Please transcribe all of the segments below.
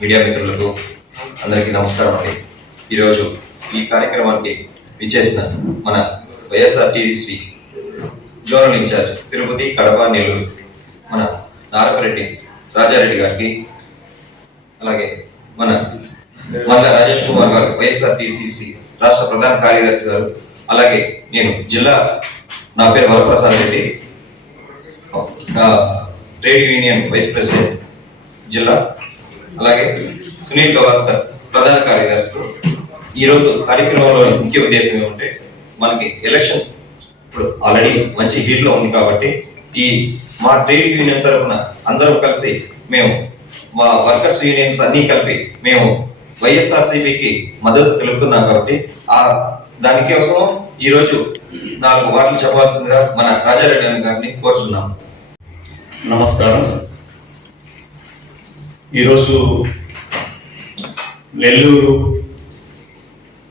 Media మిత్రులకు అందరికీ నమస్కారం అండి. ఈరోజు ఈ కార్యక్రమానికి విచ్చేసిన మన YSRTC zonal in-charge Tirupati Kadapa Nellore మన నారపరెడ్డి రాజారెడ్డి గారికి అలాగే మన మల్ల రాజేష్ కుమార్ గారు వైఎస్ఆర్టీసీసీ రాష్ట్ర ప్రధాన కార్యదర్శి గారు అలాగే నేను జిల్లా నా పేరు Varaprasad Reddy. Trade union vice president జిల్లా అలాగే సునీల్ గవాస్కర్ ప్రధాన కార్యదర్శి. ఈరోజు కార్యక్రమంలోని ముఖ్య ఉద్దేశం ఏమంటే మనకి ఎలక్షన్ ఇప్పుడు ఆల్రెడీ మంచి హీట్లో ఉంది కాబట్టి ఈ మా ట్రేడ్ యూనియన్ తరఫున అందరం కలిసి మేము మా వర్కర్స్ యూనియన్స్ అన్నీ కలిపి మేము వైఎస్ఆర్సీపీకి మద్దతు తెలుపుతున్నాం కాబట్టి ఆ దానికోసం ఈరోజు నాలుగు మాటలు చెప్పాల్సిందిగా మన రాజారెడ్డి గారిని కోరుచున్నాం. నమస్కారం. ఈరోజు నెల్లూరు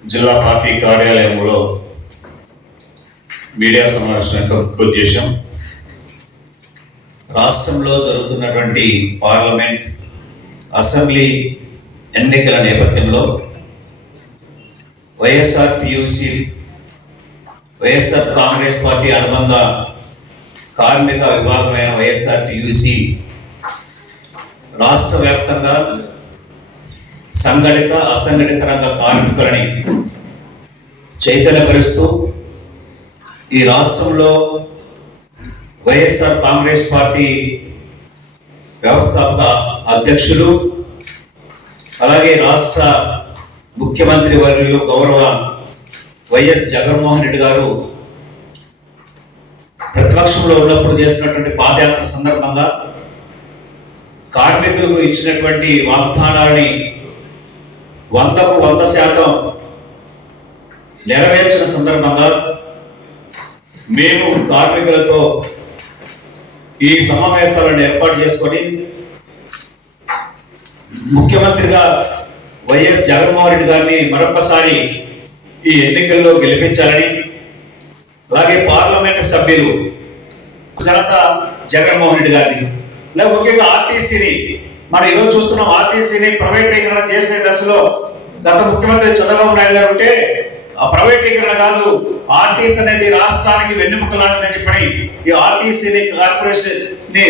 జిల్లా పార్టీ కార్యాలయంలో మీడియా సమావేశం ముఖ్య ఉద్దేశం రాష్ట్రంలో జరుగుతున్నటువంటి పార్లమెంట్ అసెంబ్లీ ఎన్నికల నేపథ్యంలో వైఎస్ఆర్ పియూసి వైఎస్ఆర్ కాంగ్రెస్ పార్టీ అనుబంధ కార్మిక విభాగమైన వైఎస్ఆర్ టియుసి రాష్ట్ర వ్యాప్తంగా సంఘటిత అసంఘటిత రంగ కార్మికులని చైతన్యపరుస్తూ ఈ రాష్ట్రంలో వైఎస్ఆర్ కాంగ్రెస్ పార్టీ వ్యవస్థాపక అధ్యక్షులు అలాగే రాష్ట్ర ముఖ్యమంత్రి వర్యులు గౌరవ వైఎస్ జగన్మోహన్ రెడ్డి గారు ప్రతిపక్షంలో ఉన్నప్పుడు చేసినటువంటి పాదయాత్ర సందర్భంగా కార్మికులకు ఇచ్చినటువంటి వాగ్దానాన్ని వందకు వంద శాతం నెరవేర్చిన సందర్భంగా మేము కార్మికులతో ఈ సమావేశాలను ఏర్పాటు చేసుకొని ముఖ్యమంత్రిగా వైఎస్ జగన్మోహన్ రెడ్డి గారిని మరొకసారి ఈ ఎన్నికల్లో గెలిపించాలని అలాగే పార్లమెంట్ సభ్యులు ఘనత జగన్మోహన్ రెడ్డి గారిని లేదా ముఖ్యంగా ఆర్టీసీని మనం ఈరోజు చూస్తున్నాం ఆర్టీసీని ప్రైవేటీకరణ చేసే దశలో గత ముఖ్యమంత్రి చంద్రబాబు నాయుడు గారు ఉంటే ఆ ప్రైవేటీకరణ కాదు ఆర్టీసీ అనేది రాష్ట్రానికి వెన్నెముక లాంటిదని చెప్పని ఈ ఆర్టీసీని కార్పొరేషన్ని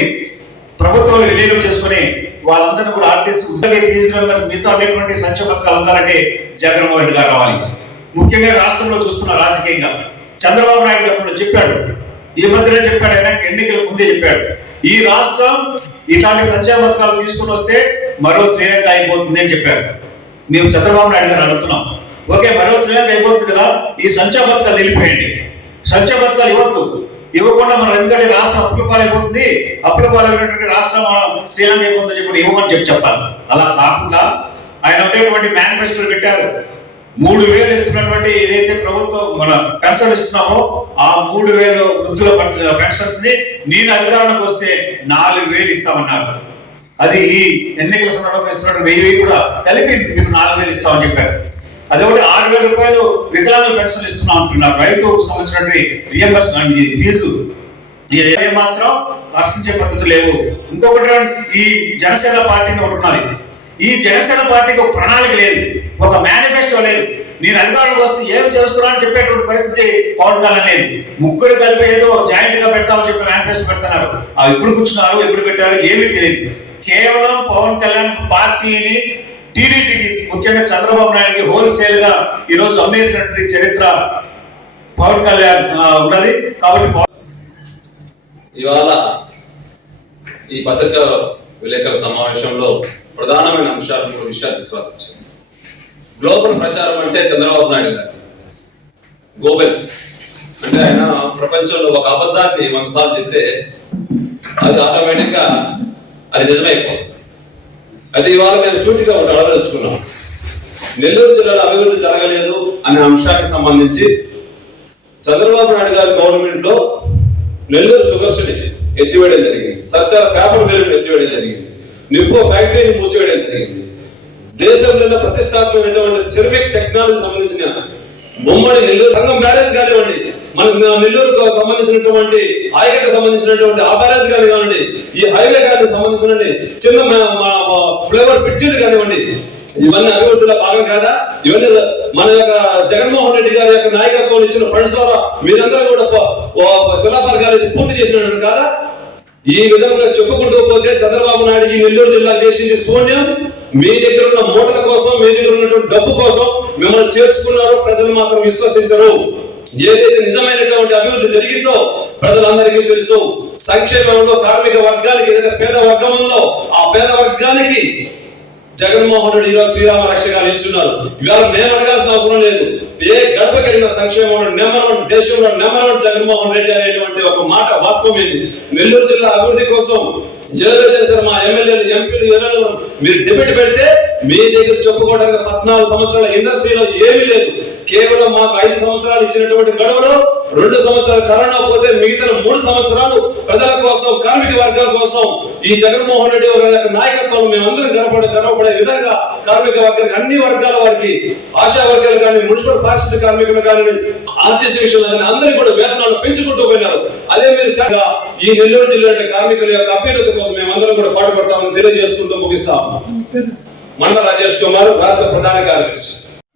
ప్రభుత్వం విలీనం చేసుకుని వాళ్ళందరినీ కూడా ఆర్టీసీ ఉద్యోగ ఫీజులు మరి మిగతా అనేటువంటి సంక్షేమ పథకాలు అందాలంటే జగన్మోహన్ రెడ్డి గారు రావాలి ముఖ్యంగా రాష్ట్రంలో చూస్తున్న రాజకీయంగా చంద్రబాబు నాయుడు గారు చెప్పాడు. ఈ మధ్యనే చెప్పాడు ఆయన ఎన్నికలకు ముందే చెప్పాడు. ఈ రాష్ట్రం ఇట్లాంటి సంక్షేమ పథకాలు తీసుకుని వస్తే మరో శ్రీలంక అయిపోతుంది అని చెప్పారు. మేము చంద్రబాబు నాయుడు గారు అడుగుతున్నాం. ఓకే మరో శ్రీలంక అయిపోతుంది కదా ఈ సంక్షేమ పథకాలు నిలిపేయండి సంక్షేమ పథకాలు ఇవ్వద్దు. ఇవ్వకుండా మనం ఎందుకంటే రాష్ట్రం అప్పుల పాలైపోతుంది. అప్పుల పాలైనటువంటి రాష్ట్రం మనం శ్రీలంక అయిపోతుందని చెప్పి ఇవ్వమని చెప్పి చెప్పాలి. అలా కాకుండా ఆయన ఉండేటువంటి మేనిఫెస్టోలు పెట్టారు. మూడు వేలు ఇస్తున్నటువంటి ఏదైతే ప్రభుత్వం మన పెన్షన్ ఇస్తున్నామో ఆ మూడు వేలు వృద్ధుల పెన్షన్స్ని నేను అధికారంలోకి వస్తే నాలుగు వేలు ఇస్తామన్నారు. అది ఈ ఎన్నికల సందర్భంగా ఇస్తున్న వెయ్యి వెయ్యి కూడా కలిపి మీకు నాలుగు వేలు ఇస్తామని చెప్పారు. అదొకటి ఆరు వేల రూపాయలు వికలాంగ పెన్షన్ ఇస్తున్నాం అంటున్నారు. రైతు సంబంధించినటువంటి రియంబర్స్మెంట్ ఫీజు. మాత్రం వర్షించే పద్ధతి లేవు. ఇంకొకటి ఈ జనసేన పార్టీని ఒకటి ఉన్నది. ఈ జనసేన పార్టీకి ఒక ప్రణాళిక లేదు ఒక మేనిఫెస్టో లేదు. నేను అధికారులకు వస్తే ఏం చేస్తున్నా అని చెప్పేటువంటి పరిస్థితి పవన్ కళ్యాణ్ లేదు. ముగ్గురు కలిపి ఏదో జాయింట్గా పెడతామని చెప్పి మేనిఫెస్టో పెడుతున్నారు. అవి ఎప్పుడు కూర్చున్నారు ఎప్పుడు పెట్టారు ఏమీ తెలియదు. కేవలం పవన్ కళ్యాణ్ పార్టీని టీడీపీకి ముఖ్యంగా చంద్రబాబు నాయుడుకి హోల్సేల్గా ఈ రోజు అమ్మేసినటువంటి చరిత్ర పవన్ కళ్యాణ్ ఉన్నది. కాబట్టి ఇవాళ ఈ పత్రిక విలేకరుల సమావేశంలో ప్రధానమైన అంశాలు మూడు విషయాలు తీసుకురావచ్చు గ్లోబల్ ప్రచారం అంటే చంద్రబాబు నాయుడు గారు గోబెల్స్. అంటే ఆయన ప్రపంచంలో ఒక అబద్ధాన్ని వంద సార్లు చెప్తే అది ఆటోమేటిక్గా అది నిజమైపోతుంది. అది ఇవాళ మేము సూటిగా ఒకటి అడగదలుచుకున్నాం. నెల్లూరు జిల్లాలో అభివృద్ధి జరగలేదు అనే అంశానికి సంబంధించి చంద్రబాబు నాయుడు గారి గవర్నమెంట్లో నెల్లూరు షుగర్స్ని ఎత్తివేయడం జరిగింది. సర్కార్ పేపర్ మిల్లుని ఎత్తివేయడం జరిగింది. నిప్పో ఫ్యాక్టరీని మూసివేయడం జరిగింది. దేశంలో ప్రతిష్టాత్మకమైనటువంటి సిరమిక్ టెక్నాలజీ సంబంధించిన ముమ్మడి నెల్లూరు రంగం బ్యారేజ్ కానివ్వండి మన నెల్లూరుకు సంబంధించినటువంటి ఆయకట్టు సంబంధించినటువంటి ఆ బ్యారేజ్ కానీ కానివ్వండి ఈ హైవే కానీ సంబంధించినటువంటి చిన్న ఫ్లేవర్ పిక్చర్లు కానివ్వండి ఇవన్నీ అభివృద్ధిలో భాగం కాదా? ఇవన్నీ మన యొక్క జగన్మోహన్ రెడ్డి గారి యొక్క నాయకత్వం ఇచ్చిన ఫండ్స్ ద్వారా మీరందరూ కూడా శిలాపరకాలు పూర్తి చేసినట్టు కాదా? ఈ విధంగా చెప్పుకుంటూ పోతే చంద్రబాబు నాయుడు ఈ నెల్లూరు జిల్లా చేసింది శూన్యం. మీ దగ్గర ఉన్న మూటల కోసం మీ దగ్గర ఉన్నటువంటి డబ్బు కోసం మిమ్మల్ని చేర్చుకున్నారో. ప్రజలు మాత్రం విశ్వసించరు. ఏదైతే నిజమైనటువంటి అభివృద్ధి జరిగిందో ప్రజలందరికీ తెలుసు సంక్షేమంలో కార్మిక వర్గానికి ఏదైతే పేద వర్గం ఉందో ఆ పేద వర్గానికి జగన్మోహన్ రెడ్డి ఈరోజు శ్రీరామ రక్షగా నిల్చున్నారు. ఇవాళ మేము అడగాల్సిన అవసరం లేదు. ఏ గడపకెళ్ళిన సంక్షేమం నెంబర్ వన్ దేశంలో నెంబర్ వన్ జగన్మోహన్ రెడ్డి అనేటువంటి ఒక మాట వాస్తవం ఇది నెల్లూరు జిల్లా అభివృద్ధి కోసం ఏదైతే సరే మా ఎమ్మెల్యేలు ఎంపీలు ఎవరైనా మీరు డిబేట్ పెడితే మీ దగ్గర చెప్పుకోవడానికి పద్నాలుగు సంవత్సరాల ఇండస్ట్రీలో ఏమీ లేదు. కేవలం మాకు ఐదు సంవత్సరాలు ఇచ్చినటువంటి గడువులో రెండు సంవత్సరాలు కరోనా పోతే మిగతా మూడు సంవత్సరాలు ప్రజల కోసం కార్మిక వర్గం కోసం ఈ జగన్మోహన్ రెడ్డి గారి యొక్క నాయకత్వంలో మేమందరం గడపడే గర్వపడే విధంగా కార్మిక వర్గానికి అన్ని వర్గాల వారికి ఆశా వర్గాలు కానీ మున్సిపల్ పారిశుద్ధ కార్మికులు కానీ ఆర్టీసీ విషయంలో కానీ అందరికీ కూడా వేతనాలు పెంచుకుంటూ పోయినారు. అదే మీరు ఈ నెల్లూరు జిల్లా కార్మికుల యొక్క అభ్యున్నతి కోసం మేమందరం కూడా పాటుపడతామని తెలియజేసుకుంటూ ముగిస్తాం. మండల రాజేష్ కుమార్ రాష్ట్ర ప్రధాన కార్యదర్శి.